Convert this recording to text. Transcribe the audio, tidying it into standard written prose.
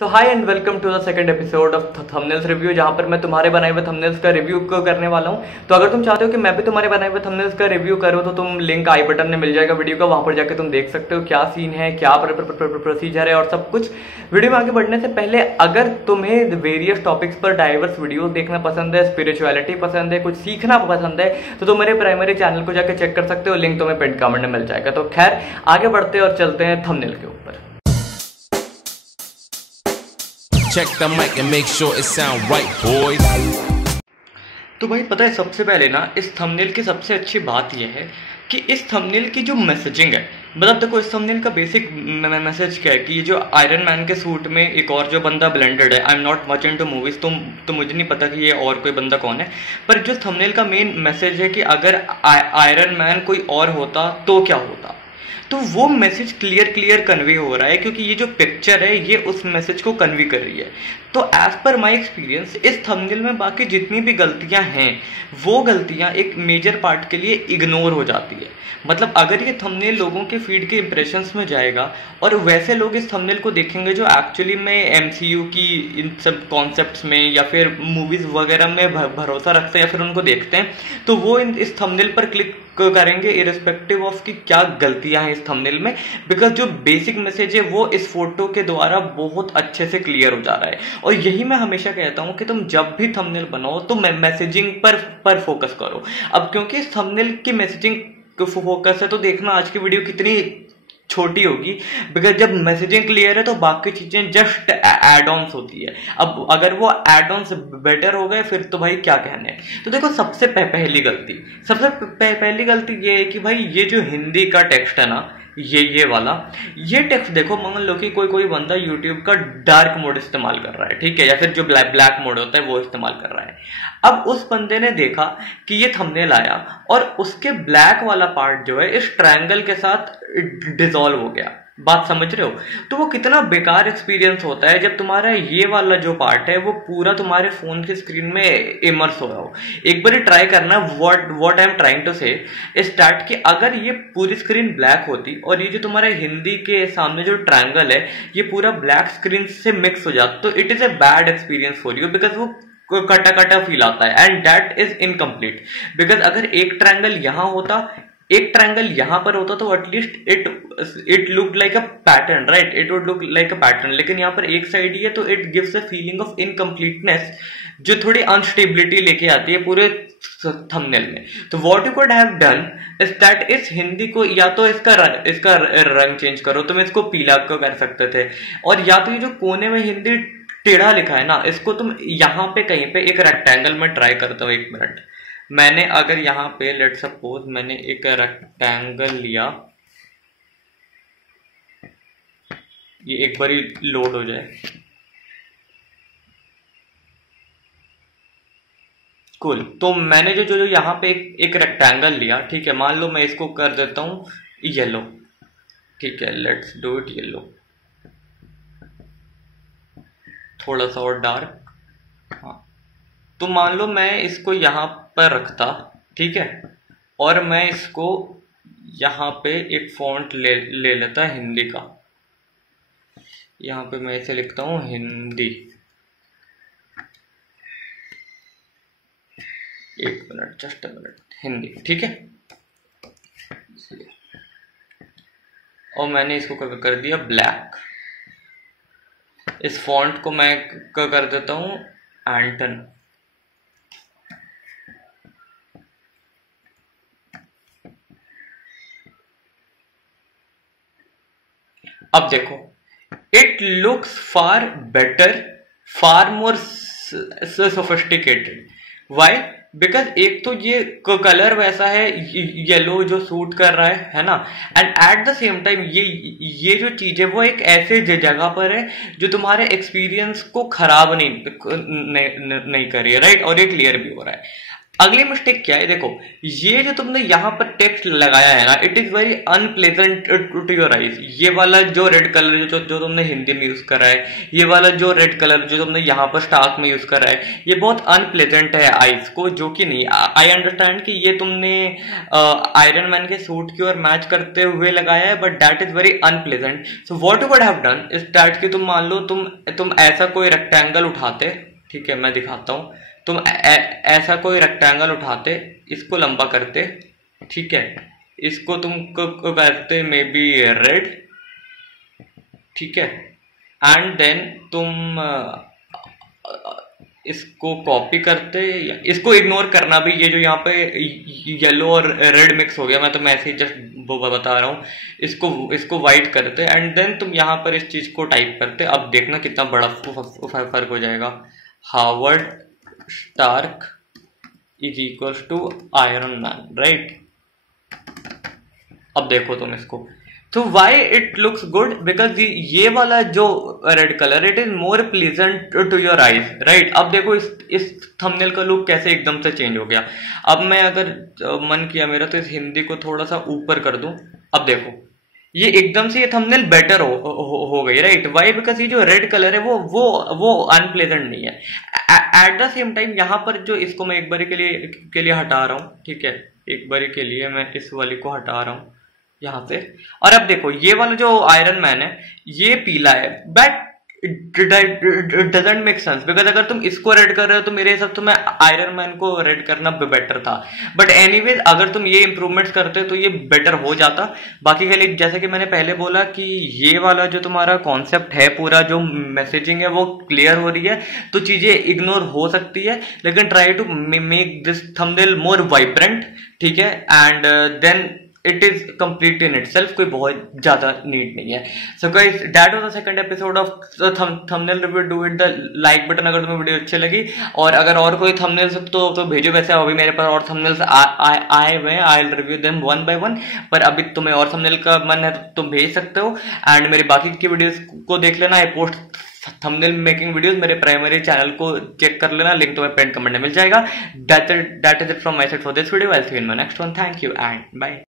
So hi and welcome to the second episode of thumbnails review, जहां पर मैं तुम्हारे बनाए हुए थंबनेल्स का रिव्यू करने वाला हूं। तो अगर तुम चाहते हो कि मैं भी तुम्हारे बनाए हुए थंबनेल्स का रिव्यू करूं तो तुम लिंक आई बटन में मिल जाएगा वीडियो का, वहां पर जाकर तुम देख सकते हो क्या सीन है, क्या प्रोसीजर है और सब कुछ। वीडियो में आगे बढ़ने से पहले अगर तुम्हें वेरियस टॉपिक्स पर डाइवर्स वीडियो देखना पसंद है, स्पिरिचुअलिटी पसंद है, कुछ सीखना पसंद है, तो तुम मेरे प्राइमरी चैनल को जाकर चेक कर सकते हो, लिंक तुम्हें पिन कमेंट में मिल जाएगा। तो खैर आगे बढ़ते और चलते हैं थंबनेल के ऊपर। Check the mic and make sure it sound right, boys. तो भाई पता है, सबसे पहले ना इस थंबनेल की सबसे अच्छी बात यह है कि इस थंबनेल की जो मैसेजिंग है, मतलब देखो इस थंबनेल का बेसिक मैसेज क्या है कि ये जो आयरन मैन के सूट में एक और जो बंदा ब्लेंडेड है, I am not much into movies, तो मुझे नहीं पता कि ये और कोई बंदा कौन है, पर जो थंबनेल का मेन मैसेज है कि अगर आयरन मैन कोई और होता तो क्या होता, तो वो मैसेज क्लियर कन्वे हो रहा है, क्योंकि ये जो पिक्चर है ये उस मैसेज को कन्वे कर रही है। तो एज पर माय एक्सपीरियंस इस थंबनेल में बाकी जितनी भी गलतियां हैं वो गलतियां एक मेजर पार्ट के लिए इग्नोर हो जाती है। मतलब अगर ये थंबनेल लोगों के फीड के इंप्रेशंस में जाएगा और वैसे लोग इस थंबनेल को देखेंगे जो एक्चुअली में एमसीयू की इन सब कॉन्सेप्ट्स में या फिर मूवीज वगैरह में भरोसा रखते हैं या फिर उनको देखते हैं, तो वो इस थंबनेल पर क्लिक करेंगे इरिस्पेक्टिव ऑफ कि क्या गलतियां हैं इस थंबनेल में, बिकॉज जो बेसिक मैसेज है वो इस फोटो के द्वारा बहुत अच्छे से क्लियर हो जा रहा है। और यही मैं हमेशा कहता हूं कि तुम जब भी थंबनेल बनाओ तो मैसेजिंग पर फोकस करो। अब क्योंकि इस थंबनेल की मैसेजिंग फोकस है तो देखना आज की वीडियो कितनी छोटी होगी, बिकॉज जब मैसेजिंग क्लियर है तो बाकी चीजें जस्ट एड ऑन्स होती है। अब अगर वो एड ऑन्स बेटर हो गए फिर तो भाई क्या कहने। तो देखो सबसे पहली गलती ये है कि भाई ये जो हिंदी का टेक्स्ट है ना, ये वाला ये टेक्स्ट देखो, मान लो कि कोई बंदा यूट्यूब का डार्क मोड इस्तेमाल कर रहा है, ठीक है, या फिर जो ब्लैक मोड होता है वो इस्तेमाल कर रहा है। अब उस बंदे ने देखा कि ये थंबनेल आया और उसके ब्लैक वाला पार्ट जो है इस ट्रायंगल के साथ डिसॉल्व हो गया। बात समझ रहे हो? तो वो कितना बेकार एक्सपीरियंस होता है जब तुम्हारा ये वाला जो पार्ट है वो पूरा तुम्हारे फोन की स्क्रीन में इमर्स हो रहा हो। एक बार ट्राई करना, what I am trying to say start, कि अगर ये पूरी स्क्रीन ब्लैक होती और ये जो तुम्हारे हिंदी के सामने जो ट्रायंगल है ये पूरा ब्लैक स्क्रीन से मिक्स हो जाता, तो it is a bad experience for you, because वो कटा फील आता है and that is incomplete. Because अगर एक ट्रायंगल यहां होता, एक ट्रायंगल यहां पर होता, तो at least it look like a pattern, right, it would look like a pattern. लेकिन यहाँ पर एक साइड ही है तो it gives a feeling of incompleteness जो थोड़ी अनस्टेबिलिटी लेके आती है पूरे थंबनेल में। तो what you could have done is that इस हिंदी को या तो इसका रंग चेंज करो, तुम इसको पीला कर सकते थे, और या तो ये जो कोने में हिंदी टेढ़ा लिखा है ना, इसको तुम यहाँ पे कहीं पे एक रेक्टेंगल में ट्राई करते हो। एक मिनट, मैंने अगर यहाँ पे लेट सपोज मैंने एक रेक्टेंगल लिया, ये एक बार लोड हो जाए, कूल। तो मैंने जो यहाँ पे एक रेक्टेंगल लिया, ठीक है, मान लो मैं इसको कर देता हूँ येलो, ठीक है, लेट्स डू इट येलो, थोड़ा सा और डार्क, हाँ। तो मान लो मैं इसको यहाँ पर रखता, ठीक है, और मैं इसको यहाँ पे एक फॉन्ट ले लेता हिंदी का, यहाँ पे मैं इसे लिखता हूँ हिंदी, एक minute, just a minute, Hindi, ठीक है, और मैंने इसको कर दिया ब्लैक। इस फॉन्ट को मैं कर देता हूँ एंटन। अब देखो, it looks far better, far more sophisticated. Why? Because एक तो ये कलर वैसा है, येलो जो सूट कर रहा है ना, and at the same time ये जो चीज है वो एक ऐसे जगह पर है जो तुम्हारे एक्सपीरियंस को खराब नहीं कर रही है, राइट, और ये क्लियर भी हो रहा है। अगली मिस्टेक क्या है, देखो ये जो तुमने यहाँ पर टेक्स्ट लगाया है ना, it is very unpleasant to your eyes. ये वाला जो रेड कलर जो तुमने हिंदी में यूज करा है, ये वाला जो रेड कलर जो तुमने यहाँ पर स्टार्क में यूज करा है, ये बहुत अनप्लेजेंट है आईज को, जो कि नहीं। आई अंडरस्टैंड कि ये तुमने आयरन मैन के सूट की ओर मैच करते हुए लगाया है, but that is very unpleasant. So what you would have done is that कि तुम मान लो तुम ऐसा कोई रेक्टेंगल उठाते, ठीक है मैं दिखाता हूँ, तुम ऐसा कोई रेक्टेंगल उठाते, इसको लंबा करते, ठीक है, इसको तुम करते मे बी रेड, ठीक है, एंड देन तुम इसको कॉपी करते, इसको इग्नोर करना भी, ये जो यहाँ पे येलो और रेड मिक्स हो गया, मैं तो मैं ऐसे ही जस्ट बता रहा हूँ, इसको वाइट करते एंड देन तुम यहाँ पर इस चीज को टाइप करते। अब देखना कितना बड़ा फर्क हो जाएगा। Howard Stark is equals to Iron Man, right. अब देखो तुम इसको, तो why it looks good, because ये वाला जो red colour it is more pleasant to your eyes, right. अब देखो इस थंबनेल का लुक कैसे एकदम से चेंज हो गया। अब मैं अगर मन किया मेरा तो इस हिंदी को थोड़ा सा ऊपर कर दूं, अब देखो ये एकदम से ये थंबनेल बेटर हो गई, राइट। वाई, बिकॉज ये जो रेड कलर है वो अनप्लेजेंट नहीं है। एट द सेम टाइम यहाँ पर जो इसको मैं एक बारी के लिए हटा रहा हूँ, ठीक है, एक बारी के लिए मैं इस वाली को हटा रहा हूँ यहाँ से, और अब देखो ये वाला जो आयरन मैन है ये पीला है, but doesn't make sense, because अगर तुम इसको रेड कर रहे हो तो मेरे हिसाब से मैं आयरन मैन को रेड करना बेटर था। बट एनीवेज अगर तुम ये इंप्रूवमेंट्स करते तो ये बेटर हो जाता। बाकी के लिए जैसे कि मैंने पहले बोला कि ये वाला जो तुम्हारा कॉन्सेप्ट है, पूरा जो मैसेजिंग है वो क्लियर हो रही है, तो चीजें इग्नोर हो सकती है, लेकिन try to make this thumbnail more vibrant, ठीक है, and then it is complete in itself, कोई बहुत ज्यादा नीड नहीं है। So guys that was the second episode of thumbnail review. Do it the like button अगर तुम्हें वीडियो अच्छी लगी, और अगर और कोई थंबनेल्स तो भेजो। वैसे अभी मेरे पास और थंबनेल्स आए हुए हैं, I will review them one by one, पर अभी तुम्हें और थंबनेल का मन है तो तुम भेज सकते हो। एंड मेरी बाकी की वीडियोस को देख लेना, I post thumbnail making videos, मेरे प्राइमरी चैनल को चेक कर लेना, लिंक तुम्हें पिन कमेंट में मिल जाएगा। That is it from my side for this video. I will see you in my next one. Thank you and bye.